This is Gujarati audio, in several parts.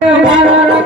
Yeah, I'm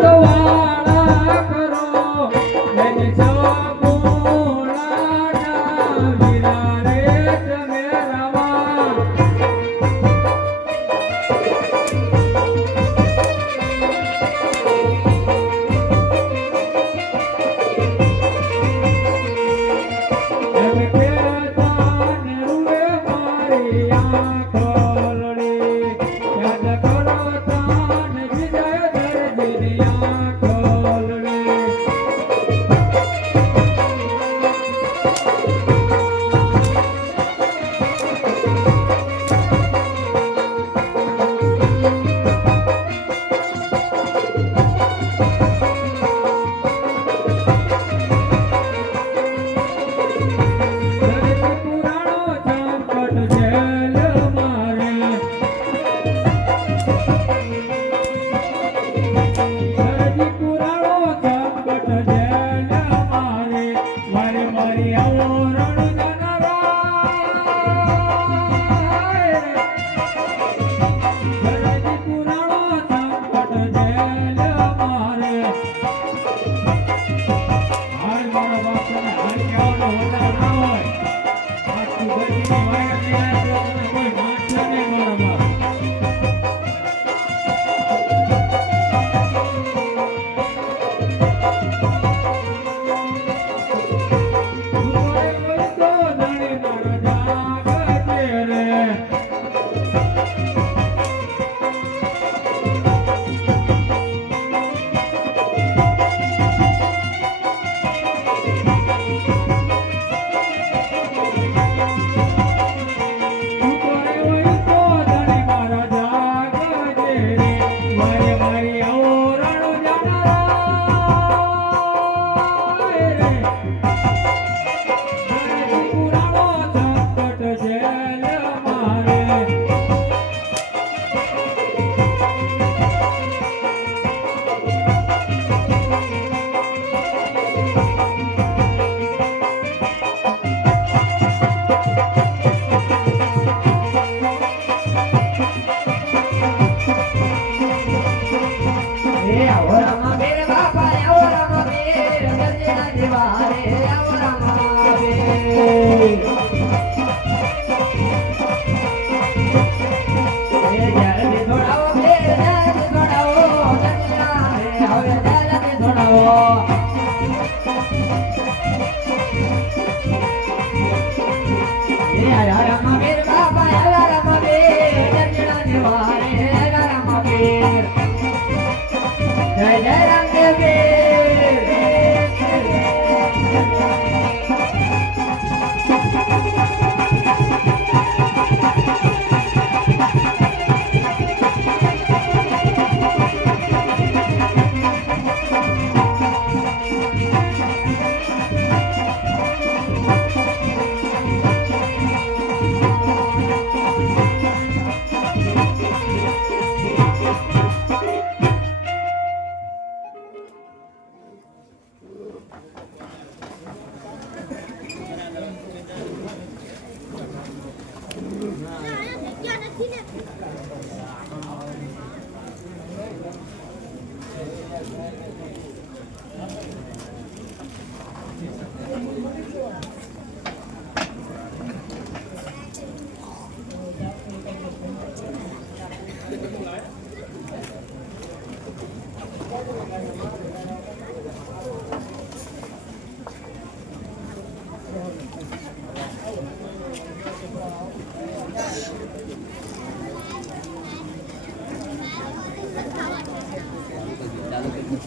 એ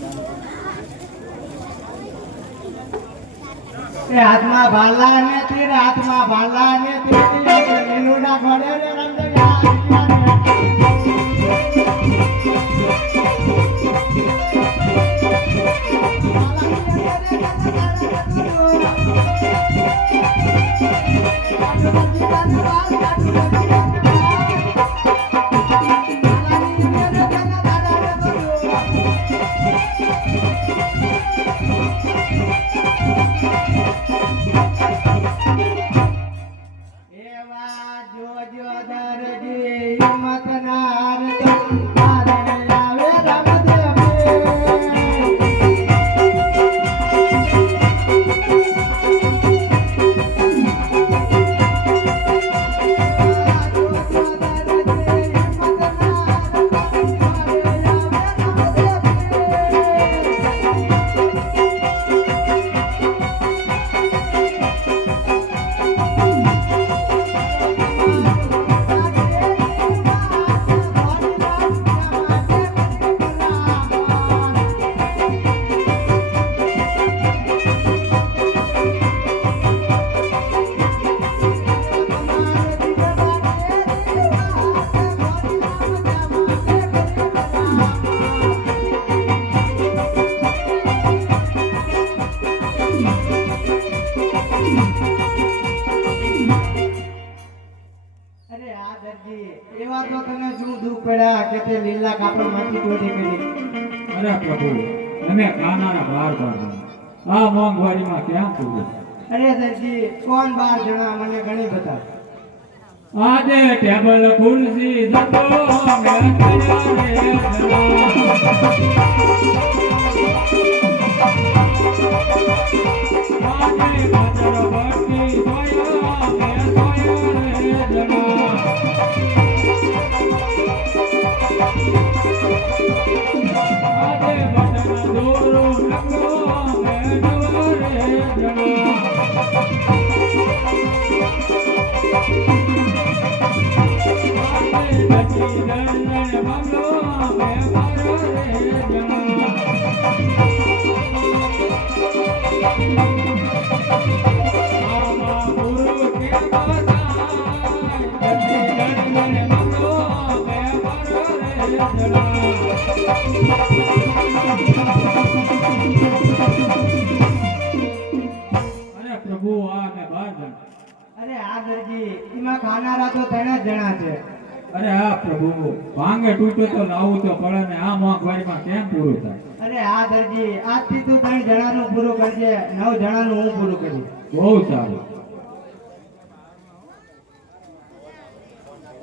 હાથમાં ભાલા ને તીર હાથમાં ભાલા ને તીર લીલું ના ઘોડે. પડ્યા લીલા તે માંથી ચોરી કરી અરે પ્રભુ અમે ખાનારા બાર બાર. આ મોંઘવારીમાં ક્યાં પૂરું અરે દરજી કોણ બાર જણા મને ઘણી બધા આજે ટેબલ ખુરશી જતો મેં કર્યા રે અરે પ્રભુ આ મેં બાર અરે આ દરજી એમાં ખાનારા તો ત્રણ જણા છે. અરે હા પ્રભુ ભાંગે તૂટ્યો તો લાવવું તો પડે ને આ મોંઘવારીમાં કેમ પૂરું થાય? અરે આ દરજી આજથી તું ત્રણ જણાનું પૂરું કરજે નવ જણાનું હું પૂરું કરીશ. બહુ સારું.